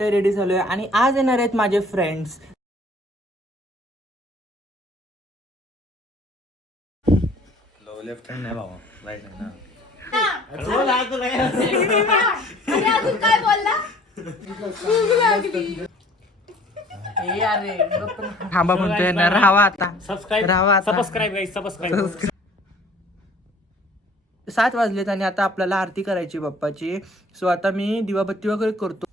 सकाळी रेडी झालोय आणि आज येणार आहेत माझे फ्रेंड्स. लेफ्ट हँड नाही बाबा, राईट हँड ना. काय बोलला? थांबा म्हणतोय ना, राहावा आता. सबस्क्राईब सबस्क्राईब 7 वाजलेत आणि आता आपल्याला आरती करायची बाप्पाची. सो आता मी दिवाबत्ती वगैरे करतो.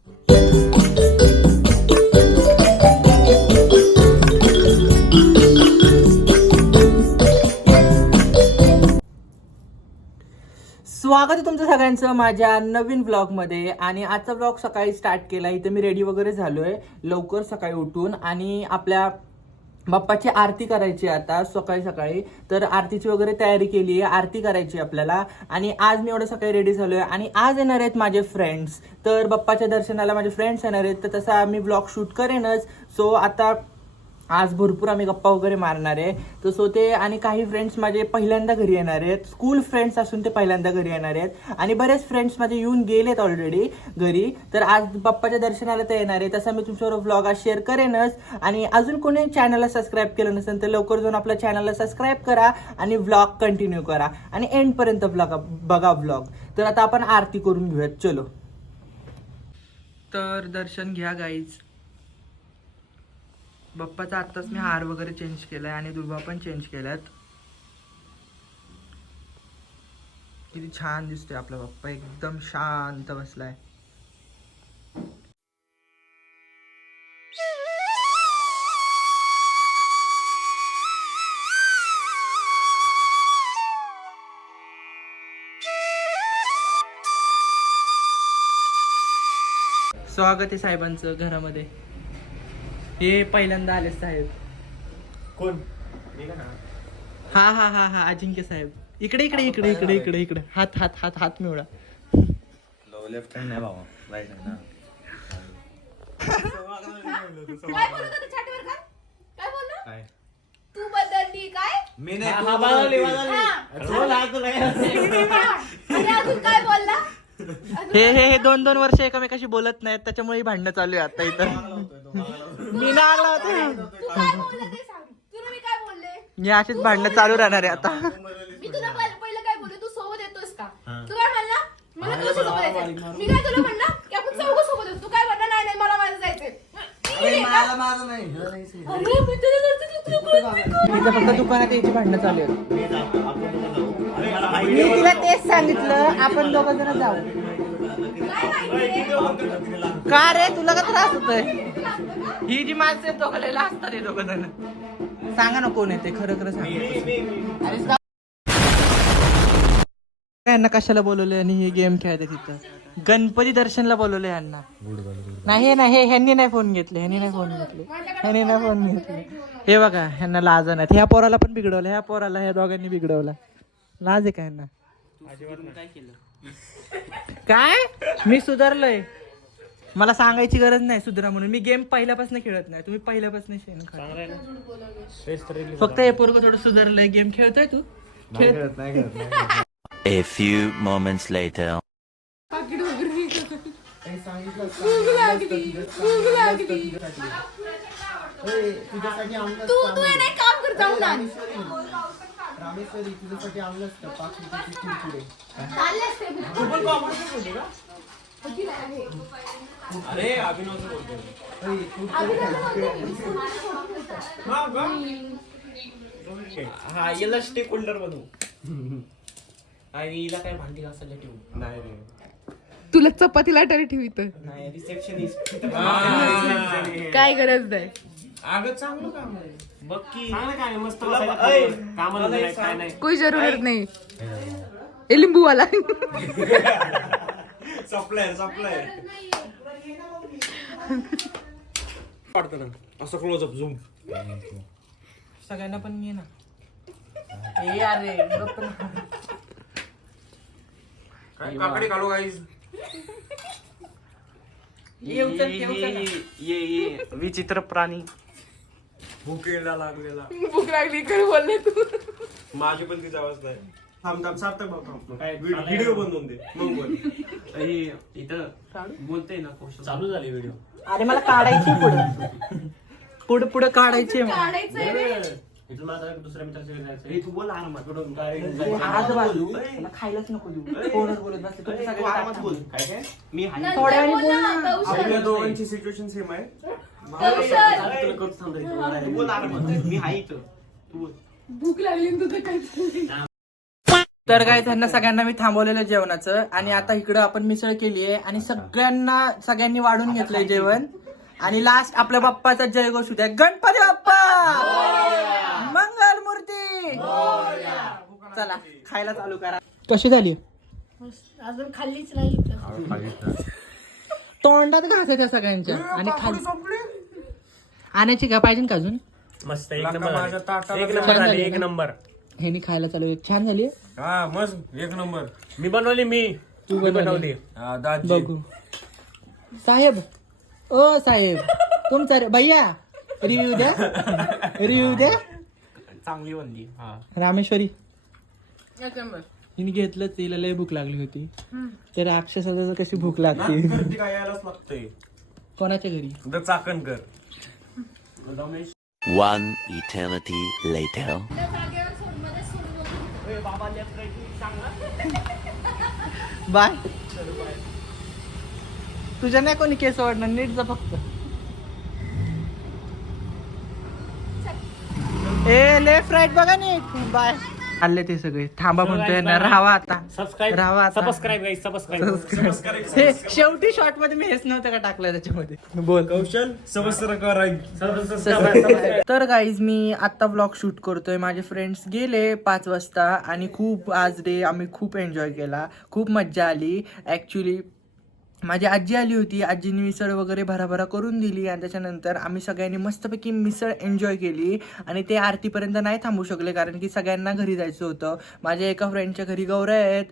स्वागत आहे तुमचं सगळ्यांचं माझ्या नवीन ब्लॉगमध्ये. आणि आजचा ब्लॉग सकाळी स्टार्ट केला. इथे मी रेडी वगैरे झालोय लवकर सकाळी उठून आणि आपल्या बाप्पाची आरती करायची आता सकाळी सकाळी. तर आरतीची वगैरे तयारी केली आहे, आरती करायची आपल्याला. आणि आज मी एवढं सकाळी रेडी झालोय आणि आज येणार आहेत माझे फ्रेंड्स. तर बाप्पाच्या दर्शनाला माझे फ्रेंड्स येणार आहेत, तर तसा आम्ही ब्लॉग शूट करेनच. सो आता आज भरपूर आम्ही गप्पा वगैरे मारणार आहे. तर सो ते आणि काही फ्रेंड्स माझे पहिल्यांदा घरी येणार आहेत, स्कूल फ्रेंड्स असून ते पहिल्यांदा घरी येणार आहेत. आणि बरेच फ्रेंड्स माझे येऊन गेलेत ऑलरेडी घरी. तर आज बाप्पाच्या दर्शनाला ते येणार आहे. तसा मी तुमच्याबरोबर व्लॉग आज शेअर करेनच. आणि अजून कोणी चॅनलला सबस्क्राईब केलं नसेल तर लवकर जाऊन आपल्या चॅनलला सबस्क्राईब करा आणि व्लॉग कंटिन्यू करा आणि एंडपर्यंत बघा व्लॉग. तर आता आपण आरती करून घेऊयात, चलो. तर दर्शन घ्या गाईज. बाप्पाचा आत्ताच मी हार वगैरे चेंज केलाय आणि दुर्वा पण चेंज केल्यात. किती छान दिसतोय आपला बाप्पा, एकदम शांत बसलाय. स्वागत आहे साहेबांचं घरामध्ये. हे पहिल्यांदा आले साहेब. कोण? हा हा हा हा अजिंक्य साहेब. इकडे इकडे इकडे इकडे इकडे इकडे हात हात हात हात मिळा. लेफ्ट हँड नाही बाबा, राईट हँड ना. काय बोलत होता छातीवर का? काय बोलला? काय? तू बदलली काय? मी नाही, हा, तू बदलली. आणि अजून काय बोलला? हे 2-2 वर्ष एकमेकाशी बोलत नाहीत, त्याच्यामुळे ही भांडणं चालू आहे आता इथं. मी लागला होता. तू काय बोलला ते सांग. तुला मी काय बोलले? मी अशीच भांडणं चालू राहणार आहे आता. मी तुला पहिलं काय बोलले? तू सोबत येतोस का? तू काय म्हणला? मला तुझ्या सोबत यायचंय. मी काय तुला म्हणला की आपण चौघं सोबत येतो. तू काय म्हणला? नाही नाही मला माझं जायचंय. माझं नाही. अरे मी तुला तिथं फक्त दुकानात यायची भांडणं चालू आहेत. मी तिला तेच सांगितलं आपण दोघं जण जाऊ. का रे तुला का त्रास होतोय? ही जी माणसं आहेत दोघांना असतात हे दोघं जण. सांगा ना कोण येते, खरं खरं सांग. यांना कशाला बोलवले आणि हे गेम खेळते तिथं? गणपती दर्शनला बोलवले यांना. नाही नाही ह्यांनी नाही फोन घेतले, ह्यांनी नाही फोन घेतले. हे बघा ह्यांना लाज नाही. ह्या पोराला पण बिघडवलं, ह्या पोराला ह्या दोघांनी बिघडवलं. लाज आहे का ह्यांना? काय मी सुधारलोय, मला सांगायची गरज नाही सुधरा म्हणून. मी गेम पहिल्यापासून खेळत नाही, तुम्ही पहिल्यापासून शेण खा. फक्त हे पोरग थोडं सुधारलंय, गेम खेळतोय तू? खेळत नाही. A few moments later. तू नाही काम कर जाऊन ना. रामेश्वरी तुझ्यासाठी आणलंच का 5 रुपयाची चिरकुडे? चाललेस ते अरे अभिनवचं बोलतोय. हा याला स्टेक होल्डर बनवू आणि हिला काय भांडी घासायला ठेवू. नाही रे, तुला चपाती लाटायला ठेवित नाही रिसेप्शनिस्ट. काय गरज नाही. अगं चांगलं काम आहे बघ की. काय मस्त कामाला नाही, काय नाही. कोई जरूरत नाही. ए लिंबूवाला. सप्लायर वाटतं ना असं क्लोजअप झूम. सगळ्यांना पण ये ना. ए अरे गप्प ना. काकडे काढू गाईज. ये विचित्र प्राणी. भुकेला लागलेला. भूक लागली खरं बोलले तू. माझी पण तीच अवस्था आहे. थांब सार्थक काय व्हिडिओ बनवून दे मग बोल. इथं बोलते ना चालू झाली व्हिडिओ. अरे मला काढायची पुढे पुढे काढायची काढायचंय रे. दुसऱ्या मित्राच्या तू बोल आरामात आज बाजू मला खायलाच नको देऊ फोनवर बोलत बसते तुम्ही सगळे आरामात बोल काय काय मी हाय नंतर थोड्या वेळाने बोल ना, बोल ना. कौशल. आपल्या दोघांची सिच्युएशन सेम आहे कौशल. तू बोल आरामात मी हाय इथं तू बोल भूक लागली ना तुझं काय तर काय त्यांना सगळ्यांना मी थांबवलेलं जेवणाचं आणि आता इकडं आपण मिसळ केली आहे आणि सगळ्यांनी वाढून घेतलंय जेवण आणि लास्ट आपल्या बाप्पाचा जय घोष द्या गणपती बाप्पा मंगल मूर्ती चला खायला चालू करा. कशी झाली अजून खाल्लीच नाही. तोंडात घास आहे त्या सगळ्यांच्या आणि खाली आणायची का पाहिजे का अजून मस्त एक नंबर छान झाली एक ना? नंबर. ह्यानी खायला चालू आहे. छान झाली हा मस्त एक नंबर. मी बनवली तू मी बनवली? बनवली. दाजी बघू साहेब ओ साहेब तुमचा भैया रिव्ह्यू द्या चांगली बनली. हा रामेश्वरी हिने घेतलं तिला लय भूक लागली होती ते राक्षसाला कशी भूक लागते गर्दी काय यायलाच लागतंय. कोणाच्या घरी द चाकणकर. One eternity later. बाय तुझ्या नाही कोणी केस वाढणार नीट जा फक्त ए लेफ्ट राईट बघा नीट बाय आले ते सगळे थांबा म्हणतोय ना राहावा आता सबस्क्राईब राहावा आता. सबस्क्राईब गाईस सबस्क्राईब. हे शेवटी शॉर्ट मध्ये मी हेच नव्हतं का टाकलं त्याच्यामध्ये बोल कौशल सबस्क्राईब करा. तर गाईज मी आत्ता व्लॉग शूट करतोय. माझे फ्रेंड्स गेले 5 वाजता आणि खूप आज डे आम्ही खूप एन्जॉय केला. खूप मज्जा आली. ॲक्च्युली माझी आजी आली होती. आजीने मिसळ वगैरे भराभरा करून दिली आणि त्याच्यानंतर आम्ही सगळ्यांनी मस्तपैकी मिसळ एन्जॉय केली आणि ते आरतीपर्यंत नाही थांबू शकले कारण की सगळ्यांना घरी जायचं होतं. माझ्या एका फ्रेंडच्या घरी गौऱ्या आहेत.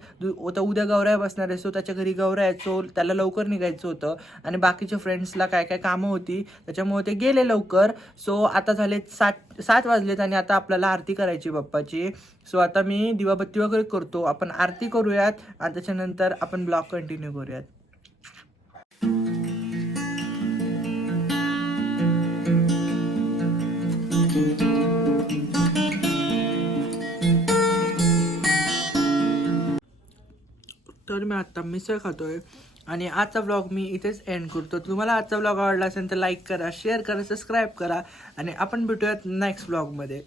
आता उद्या गौऱ्या बसणार आहे सो त्याच्या घरी गौऱ्या आहेत सो त्याला लवकर निघायचं होतं आणि बाकीच्या फ्रेंड्सला काय काय कामं होती त्याच्यामुळे ते गेले लवकर. सो आता झाले 7 वाजलेत आणि आता आपल्याला आरती करायची बाप्पाची. सो आता मी दिवाबत्ती वगैरे करतो. आपण आरती करूयात आणि त्याच्यानंतर आपण ब्लॉग कंटिन्यू करूयात. तर मी आत्ता मिसळ खातोय आणि आजचा व्लॉग मी इथेच एंड करतो. तुम्हाला आजचा व्लॉग आवडला असेल तर लाईक करा, शेअर करा, सबस्क्राईब करा आणि आपण भेटूयात नेक्स्ट व्लॉगमध्ये.